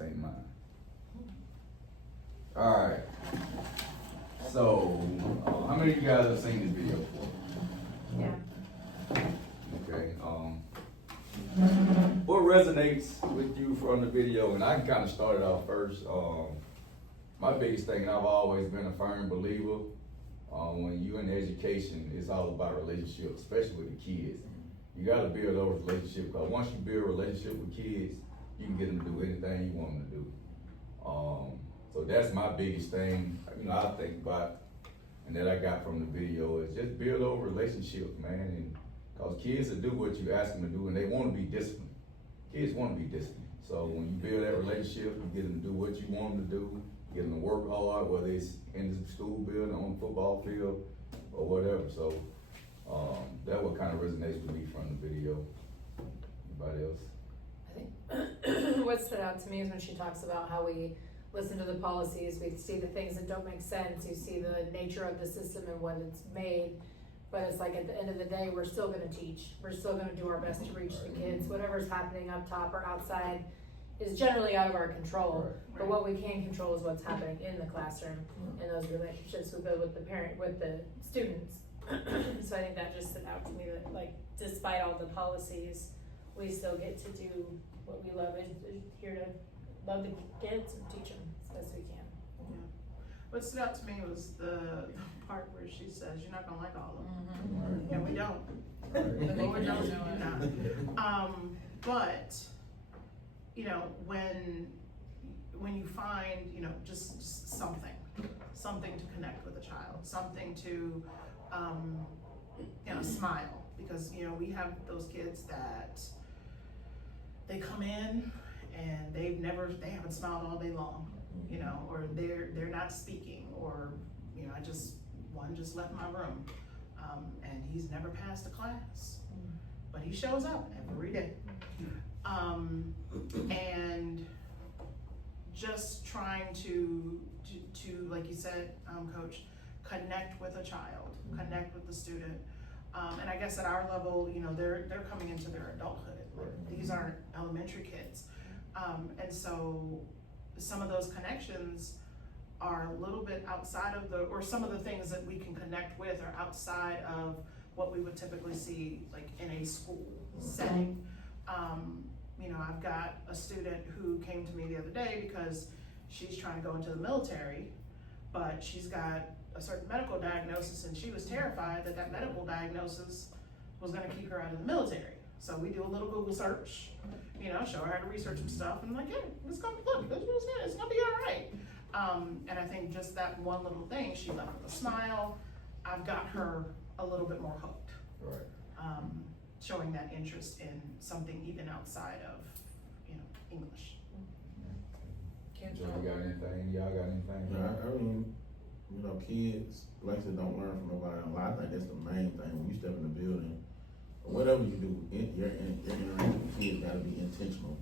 ain't mine. Alright. So, how many of you guys have seen this video before? Yeah. Okay, what resonates with you from the video? And I can kind of start it off first. My biggest thing, and I've always been a firm believer, when you in education, it's all about relationships, especially with the kids. You gotta build those relationships, because once you build a relationship with kids, you can get them to do anything you want them to do. So that's my biggest thing, I think about, and that I got from the video, is just build those relationships, man. And because kids will do what you ask them to do, and they want to be disciplined. Kids want to be disciplined. So when you build that relationship, you get them to do what you want them to do, get them to work hard, whether it's in the school building, on the football field, or whatever. So that what kind of resonates with me from the video. Anybody else? I think what stood out to me is when she talks about how we listen to the policies, we see the things that don't make sense, you see the nature of the system and what it's made, but it's like at the end of the day, we're still gonna teach. We're still gonna do our best to reach the kids. Whatever's happening up top or outside is generally out of our control. Right. But what we can control is what's happening in the classroom and those relationships we build with the parent, with the students. So I think that just stood out to me that, like, despite all the policies, we still get to do what we love, is here to love the kids and teach them as best we can. Yeah. What stood out to me was the part where she says, you're not gonna like all of them. And we don't. The Lord knows we do not. But, when you find, just something to connect with a child, something to, smile. Because, we have those kids that they come in and they haven't smiled all day long, or they're not speaking, or, one just left my room, and he's never passed a class, but he shows up every day. And just trying to, like you said, Coach, connect with a child, connect with the student. And I guess at our level, they're coming into their adulthood. These aren't elementary kids. And so some of those connections are a little bit outside of or some of the things that we can connect with are outside of what we would typically see, like in a school setting. I've got a student who came to me the other day because she's trying to go into the military, but she's got a certain medical diagnosis, and she was terrified that medical diagnosis was gonna keep her out of the military. So we do a little Google search, show her how to research some stuff, and I'm like, hey, it's gonna be all right. And I think just that one little thing, she left with a smile. I've got her a little bit more hooked. Right. Showing that interest in something even outside of, English. Joe, you got anything? Y'all got anything? Yeah, I mean, kids, like I said, don't learn from nobody. I think that's the main thing. When you step in the building, whatever you do, your interaction with kids gotta be intentional.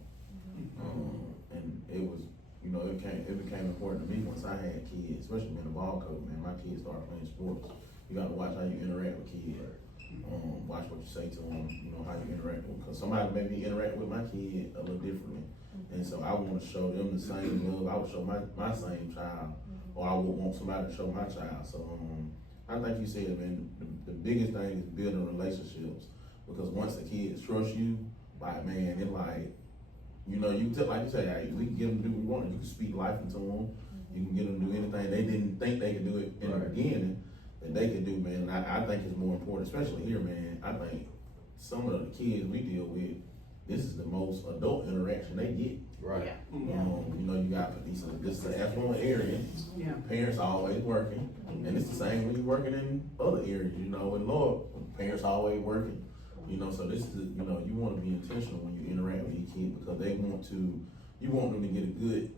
And it was, it became important to me once I had kids, especially being a ball coach, man. My kids started playing sports. You gotta watch how you interact with kids. Watch what you say to them, how you interact with them. Because somebody made me interact with my kid a little differently. And so I want to show them the same love I would show my same child, or I would want somebody to show my child. So I think you said, man, the biggest thing is building relationships, because once the kids trust you, like, man, it's like, like you say, we can get them to do what we want. You can speak life into them. You can get them to do anything they didn't think they could do it in the beginning, that they could do, man. I think it's more important, especially here, man. I think some of the kids we deal with, this is the most adult interaction they get. Right. Yeah. You got this is an affluent area. Yeah. Parents are always working, and it's the same when you're working in other areas. In Lord, parents are always working. So this is you want to be intentional when you interact with your kids, because you want them to get a good,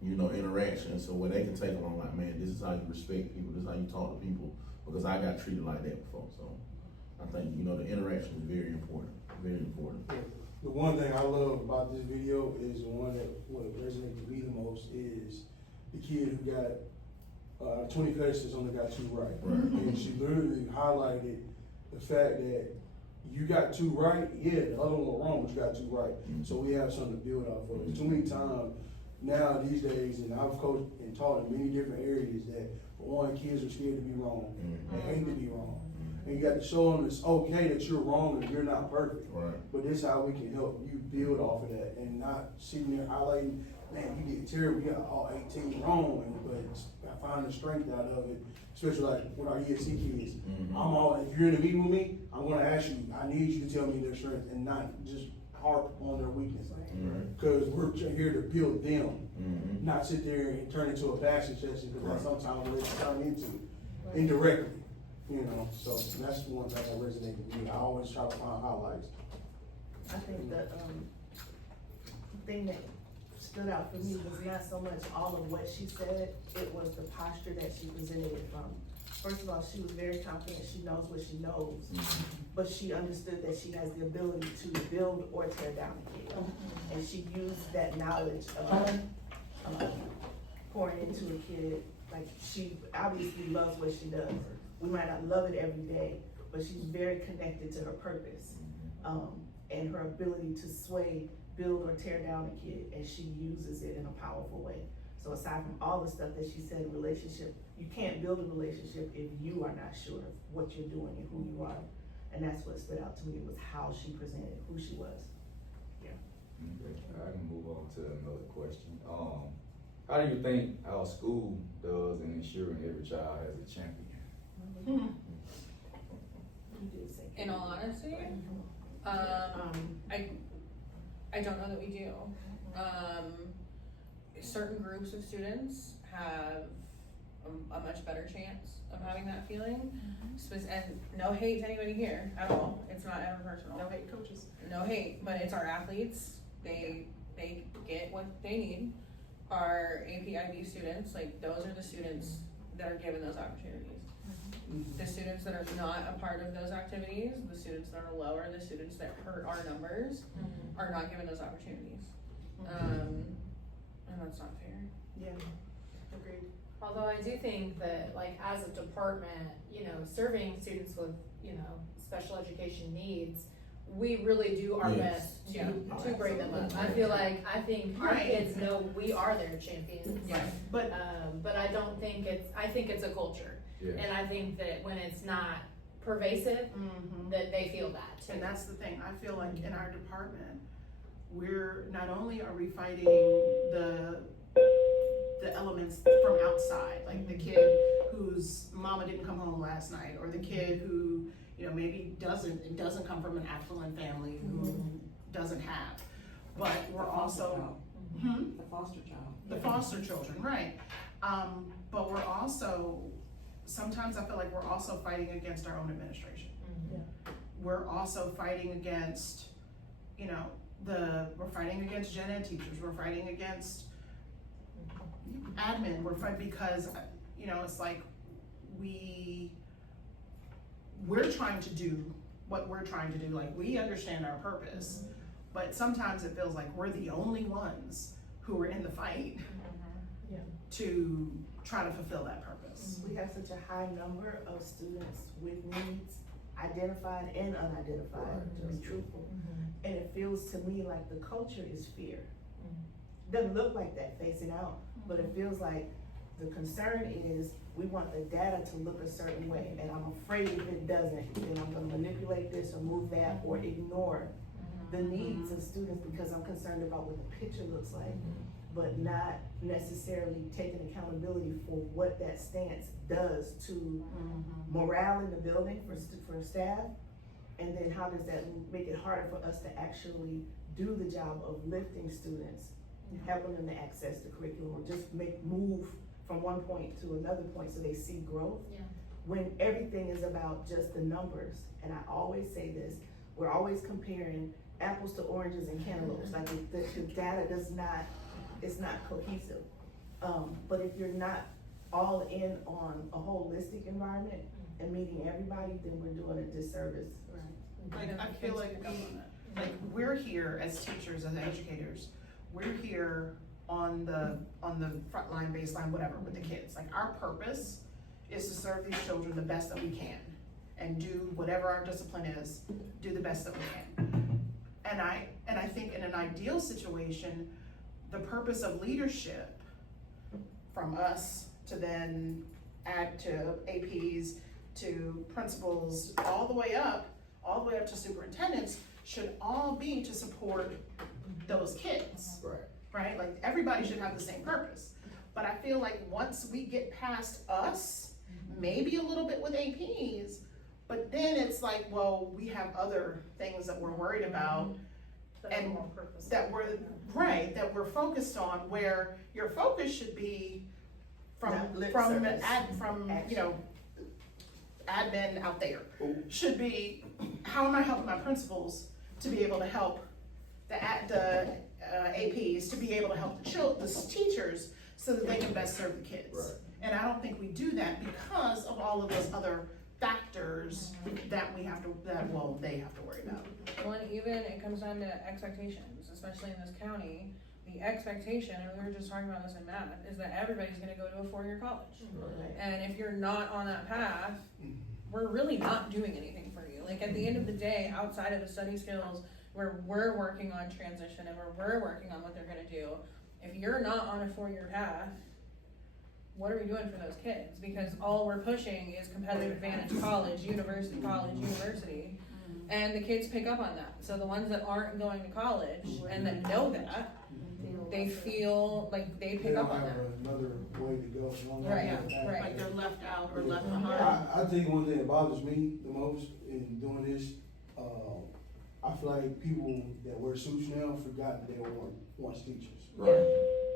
interaction, so where they can take along, like, man, this is how you respect people, this is how you talk to people, because I got treated like that before. So I think the interaction is very important, very important. The one thing I love about this video is the one that what resonates with me the most is the kid who got 20 questions, only got 2 right. And she literally highlighted the fact that you got 2 right, yeah, the other one was wrong, but you got 2 right. So we have something to build off of. Too many times now these days, and I've coached and taught in many different areas that, for one, kids are scared to be wrong. They hate to be wrong. And you got to show them it's okay that you're wrong and you're not perfect. Right. But this is how we can help you build off of that and not sitting there highlighting, man, you did terrible, you got all 18 wrong, but I find the strength out of it, especially like with our ESC kids. If you're in a meeting with me, I'm gonna ask you, I need you to tell me their strength and not just harp on their weakness. Cause we're here to build them, not sit there and turn into a bashing session, because that's sometimes what it's turned into, indirectly. You know, so that's one thing that resonated with me. I always try to find highlights. I think the thing that stood out for me was not so much all of what she said, it was the posture that she presented it from. First of all, she was very confident, she knows what she knows, but she understood that she has the ability to build or tear down a kid. And she used that knowledge about pouring into a kid, like she obviously loves what she does. We might not love it every day, but she's very connected to her purpose, and her ability to sway, build or tear down a kid, and she uses it in a powerful way. So aside from all the stuff that she said in relationship, you can't build a relationship if you are not sure of what you're doing and who you are. And that's what stood out to me, was how she presented who she was. Okay, I can move on to another question. How do you think our school does in ensuring every child has a champion? In all honesty, I don't know that we do. Certain groups of students have a much better chance of having that feeling. And no hate to anybody here at all. It's not ever personal. No hate, coaches. No hate, but it's our athletes. They get what they need. Our APIB students, like those are the students that are given those opportunities. The students that are not a part of those activities, the students that are lower, the students that hurt our numbers, are not given those opportunities. And that's not fair. Yeah, agreed. Although I do think that, like, as a department, you know, serving students with, you know, special education needs, we really do our best to bring them up. I think our kids know we are their champions. Yeah, but I don't think I think it's a culture. Yeah. And I think that when it's not pervasive, that they feel that too. and that's the thing, I feel like in our department, we're, not only are we fighting the elements from outside, like the kid whose mama didn't come home last night, or the kid who, you know, maybe doesn't come from an affluent family, who doesn't have, but we're also, The foster child. the foster children, right? But we're also, sometimes I feel like we're also fighting against our own administration. We're also fighting against, you know, we're fighting against gen ed teachers, we're fighting against admin, we're fighting because, you know, it's like we're trying to do what we're trying to do, like we understand our purpose, but sometimes it feels like we're the only ones who are in the fight to try to fulfill that purpose. We have such a high number of students with needs, identified and unidentified, to be truthful. And it feels to me like the culture is fear. Doesn't look like that facing out, but it feels like the concern is we want the data to look a certain way, and I'm afraid if it doesn't, then I'm gonna manipulate this or move that or ignore the needs of students because I'm concerned about what the picture looks like, but not necessarily taking accountability for what that stance does to morale in the building for staff, and then how does that make it harder for us to actually do the job of lifting students, helping them to access the curriculum, or just move from one point to another point so they see growth. When everything is about just the numbers, and I always say this, we're always comparing apples to oranges and cantaloupes, like the data it's not cohesive. But if you're not all in on a holistic environment and meeting everybody, then we're doing a disservice. Like, I feel like we're here as teachers, as educators, we're here on the front line, baseline, whatever, with the kids. Like, our purpose is to serve these children the best that we can and do whatever our discipline is, do the best that we can. And I think in an ideal situation, the purpose of leadership from us to then add to APs, to principals, all the way up to superintendents, should all be to support those kids, Right. right? Like, everybody should have the same purpose. But I feel like once we get past us, maybe a little bit with APs, but then it's like, well, we have other things that we're worried about, That have and more purpose. that we're focused on, where your focus should be Not lip from service. you know, admin out there, should be, how am I helping my principals to be able to help the APs, to be able to help the teachers, so that they can best serve the kids. Right. And I don't think we do that because of all of those other factors that they have to worry about. Well, and even it comes down to expectations, especially in this county. The expectation, and we were just talking about this in math, is that everybody's gonna go to a four-year college. And if you're not on that path, we're really not doing anything for you. Like, at the end of the day, outside of the study skills, where we're working on transition and where we're working on what they're gonna do, if you're not on a four-year path, what are we doing for those kids? Because all we're pushing is competitive advantage college, university. And the kids pick up on that. So the ones that aren't going to college and that know that, they feel like they They pick don't up on have that. another way to go. Right, right. Like they're left out or left behind. I think one thing that bothers me the most in doing this, I feel like people that wear suits now forgot that they were once teachers. Right.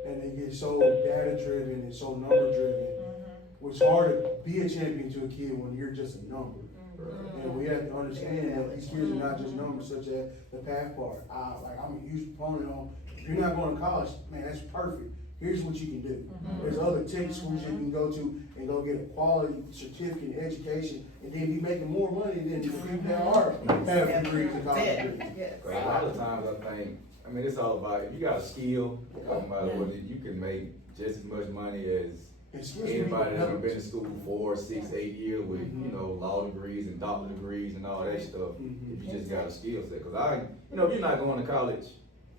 And they get so data driven and so number driven, it's hard to be a champion to a kid when you're just a number. And we have to understand that these kids are not just numbers, such as the path part. I'm a huge proponent on, if you're not going to college, man, that's perfect. Here's what you can do. There's other tech schools you can go to and go get a quality certificate in education, and then be making more money than the people that are have degrees in college. Yes. But a lot of times I think, it's all about, if you got a skill, no matter what it is, you can make just as much money as anybody that's been in school 4, 6, 8 years with, law degrees and doctor degrees and all that stuff. If you just got a skill set, cause if you're not going to college,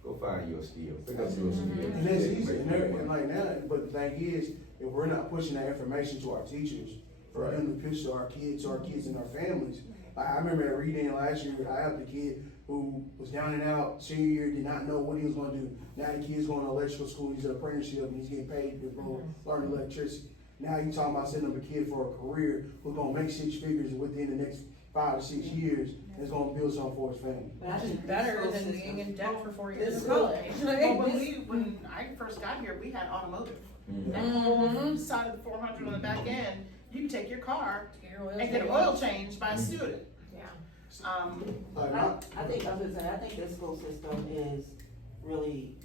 go find your skill, pick up your skill. And that's easy, and like now, but the thing is, if we're not pushing that information to our teachers, for them to push to our kids and our families. Like, I remember at reading last year, I helped a kid who was down and out, senior year, did not know what he was gonna do. Now the kid's going to electrical school, he's an apprenticeship, and he's getting paid to go learn electricity. Now you talking about sending up a kid for a career who's gonna make 6 figures within the next 5 to 6 years, and is gonna build something for his family. But I think Better the than school being in system- debt for 4 years This of college. Well, when I first got here, we had automotive. That whole side of the 400 on the back end, you can take your car and get an oil change by a student. Yeah. Like, I think, I was gonna say, I think the school system is really